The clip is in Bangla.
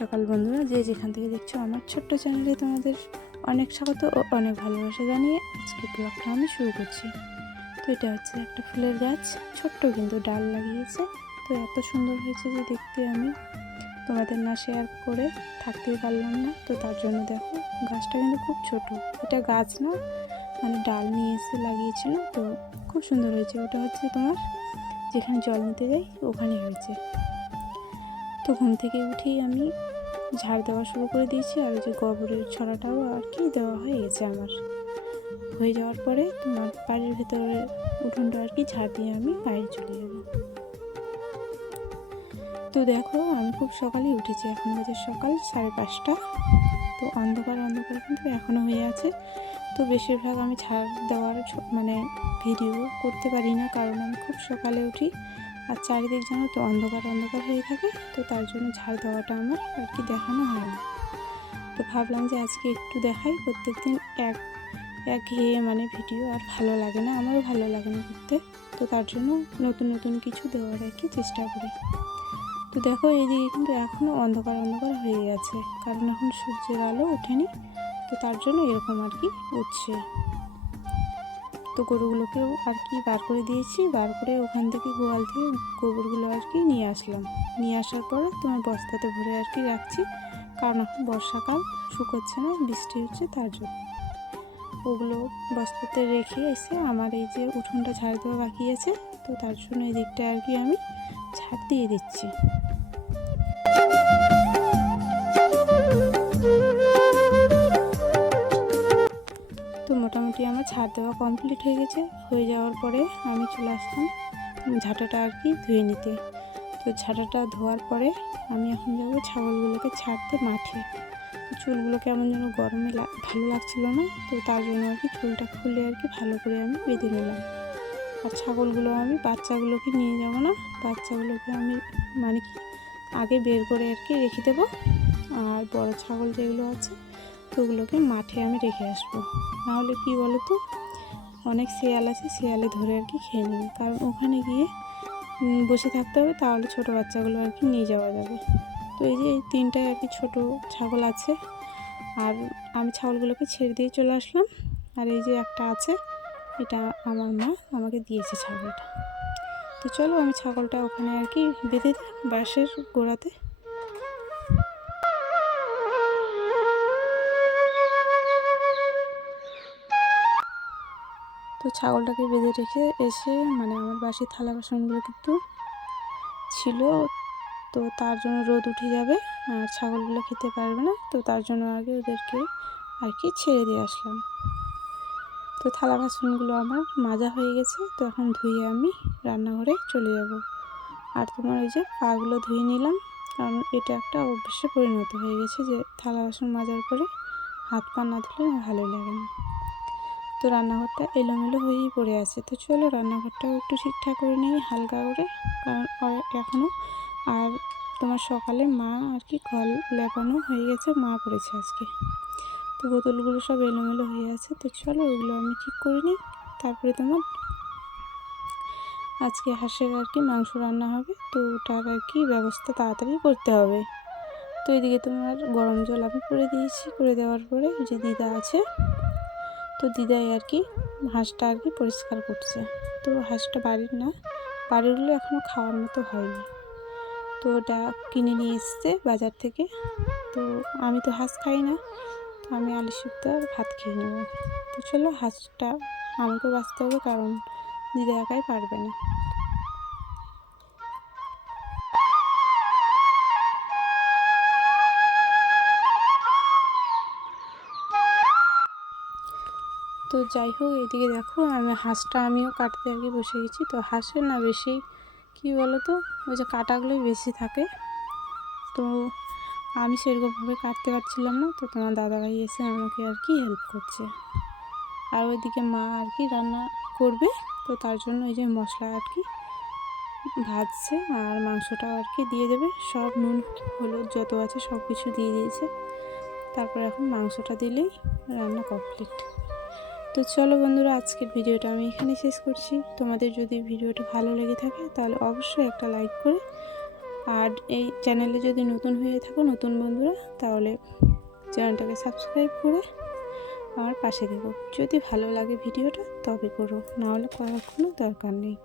সকাল বন্ধুরা, যে যেখান থেকে দেখছো আমার ছোট্ট চ্যানেলে তোমাদের অনেক স্বাগত ও অনেক ভালোবাসা জানিয়ে আজকে ব্লগটা আমি শুরু করছি। তো এটা হচ্ছে একটা ফুলের গাছ, ছোট্ট কিন্তু ডাল লাগিয়েছে। তো এত সুন্দর হয়েছে যে দেখতে আমি তোমাদের না শেয়ার করে থাকতেই পারলাম না। তো তার জন্য দেখো গাছটা কিন্তু খুব ছোট, এটা গাছ না মানে ডাল নিয়ে এসে লাগিয়েছিল। তো খুব সুন্দর হয়েছে। ওটা হচ্ছে তোমার যেখানে জল নিতে যাই ওখানে হয়েছে। তো ঘুম থেকে উঠেই আমি ঝাড় দেওয়া শুরু করে দিয়েছি, আর ওই যে গোবরের ছড়াটাও আর কি দেওয়া হয়ে গেছে আমার। হয়ে যাওয়ার পরে তোমার বাড়ির ভেতরে উঠোনটা আর কি ঝাড় দিয়ে আমি বাইরে চলে যাব। তো দেখো আমি খুব সকালেই উঠেছি, এখন বাজে সকাল 5:30। তো অন্ধকার অন্ধকার কিন্তু এখনও হয়ে আছে। তো বেশিরভাগ আমি ঝাড় দেওয়ার মানে ভিডিও করতে পারি না, কারণ আমি খুব সকালে উঠি আর চারিদিক যেন তো অন্ধকার অন্ধকার হয়ে থাকে। তো তার জন্য ঝাড় দেওয়াটা আমার আর কি দেখানো হয় না। তো ভাবলাম যে আজকে একটু দেখাই। প্রত্যেকদিন একঘেয়ে মানে ভিডিও আর ভালো লাগে না, আমারও ভালো লাগে না করতে। তো তার জন্য নতুন নতুন কিছু দেওয়ার আর কি চেষ্টা করি। তো দেখো এইদিকে কিন্তু এখনও অন্ধকার অন্ধকার হয়ে গেছে, কারণ এখন সূর্যের আলো ওঠেনি। তো তার জন্য এরকম আর কি উঠছে। তো গরুগুলোকেও আর কি বার করে দিয়েছি, বার করে ওখান থেকে গোয়াল থেকে গোবরগুলো আর কি নিয়ে আসলাম। নিয়ে আসার পরে তোমার বস্তাতে ভরে আর কি রাখছি, কারণ এখন বর্ষাকাল, শুকোচ্ছে না, বৃষ্টি হচ্ছে, তার জন্য ওগুলো বস্তাতে রেখে এসে আমার এই যে উঠোনটা ঝাড় দেওয়া বাকি আছে। তো তার জন্য এই দিকটা আর কি আমি ঝাড় দিয়ে দিচ্ছি। তো মোটামুটি আমার ঝাড় দেওয়া কমপ্লিট হয়ে গেছে। হয়ে যাওয়ার পরে আমি চলে আসলাম ঝাঁটাটা আর কি ধুয়ে নিতে। তো ঝাঁটাটা ধোয়ার পরে আমি এখন যাবো ছাগলগুলোকে ছাড়তে মাঠে। চুলগুলো কেমন যেন গরমে ভালো লাগছিল না, তো তার জন্য আর কি চুলটা খুলে আর কি ভালো করে আমি বেঁধে নিলাম। আর ছাগলগুলো আমি বাচ্চাগুলোকে নিয়ে যাব না, বাচ্চাগুলোকে আমি মানে কি আগে বের করে আর কি রেখে দেবো। আর বড় ছাগল যেগুলো আছে তো ওগুলোকে মাঠে আমি রেখে আসবো। নাহলে কি বলো তো, অনেক শেয়াল আছে, শেয়ালে ধরে আর কি খেয়ে নেবে, কারণ ওখানে গিয়ে বসে থাকতে হবে, তাহলে ছোটো বাচ্চাগুলো আর কি নিয়ে যাওয়া যাবে। তো এই যে এই তিনটায় আর কি ছোটো ছাগল আছে, আর আমি ছাগলগুলোকে ছেড়ে দিয়ে চলে আসলাম। আর এই যে একটা আছে, এটা আমার মা আমাকে দিয়েছে ছাগলটা। তো চলো আমি ছাগলটা ওখানে আর কি বেঁধে দিই বাঁশের গোড়াতে। তো ছাগলটাকে বেঁধে রেখে এসে মানে আমার বাসি থালা বাসনগুলো কিন্তু ছিল, তো তার জন্য রোদ উঠে যাবে আর ছাগলগুলো খেতে পারবে না। তো তার জন্য আগে ওদেরকে আর কি ছেড়ে দিয়ে আসলাম। তো থালা বাসনগুলো আমার মাজা হয়ে গেছে, তো এখন ধুয়ে আমি রান্নাঘরে চলে যাব। আর তোমার ওই যে পাগুলো ধুয়ে নিলাম, কারণ এটা একটা অভ্যাসে পরিণত হয়ে গেছে যে থালা বাসন মাজার পরে হাত পা না ধুলে ভালো লাগে না। তো রান্নাঘরটা এলোমেলো হয়েই পড়ে আছে। তো চলো রান্নাঘরটাও একটু ঠিকঠাক করে নিই হালকা করে, কারণ এখনও আর তোমার সকালে মা আর কি কল লেপানো হয়ে গেছে, মা করেছে আজকে। তো বোতলগুলো সব এলোমেলো হয়ে আছে। তো চলো ওগুলো আমি ঠিক করে নিই। তারপরে তোমার আজকে হাঁসের আর কি মাংস রান্না হবে, তো ওটার আর কি ব্যবস্থা তাড়াতাড়ি করতে হবে। তো এদিকে তোমার গরম জল আমি করে দিয়েছি, করে দেওয়ার পরে যে দিদা আছে, তো দিদাই আর কি হাঁসটা আর কি পরিষ্কার করছে। তো হাঁসটা বাড়ির না, বাড়িরগুলো এখনও খাওয়ার মতো হয়নি। তো ওটা কিনে নিয়ে এসছে বাজার থেকে। তো আমি তো হাঁস খাই না, তো আমি আলু সিদ্ধ আর ভাত খেয়ে নেব। তো চলো হাঁসটা আমাকে বাঁচতে হবে, কারণ দিদা একাই পারবে না। তো যাই হোক, এদিকে দেখো আমি হাঁসটা আমিও কাটতে আর কি বসে গেছি। তো হাঁসের না বেশি কি বলো তো, ওই যে কাঁটাগুলোই বেশি থাকে। তো আমি সেরকমভাবে কাটতে পারছিলাম না, তো তোমার দাদাভাই এসে আমাকে আর কি হেল্প করছে। আর ওইদিকে মা আর কি রান্না করবে, তো তার জন্য এই যে মশলা আর কি ভাজছে, আর মাংসটাও আর কি দিয়ে দেবে। সব নুন হলুদ যত আছে সব কিছু দিয়ে দিয়েছে। তারপর এখন মাংসটা দিলেই রান্না কমপ্লিট। তো চলো বন্ধুরা, আজকের ভিডিওটা আমি এখানে শেষ করছি। তোমাদের যদি ভিডিওটা ভালো লেগে থাকে তাহলে অবশ্যই একটা লাইক করে আর এই চ্যানেলে যদি নতুন হয়ে থাকো, নতুন বন্ধুরা, তাহলে চ্যানেলটাকে সাবস্ক্রাইব করে আমার পাশে থেকো। যদি ভালো লাগে ভিডিওটা তবে করো, না হলে করার কোনো দরকার নেই।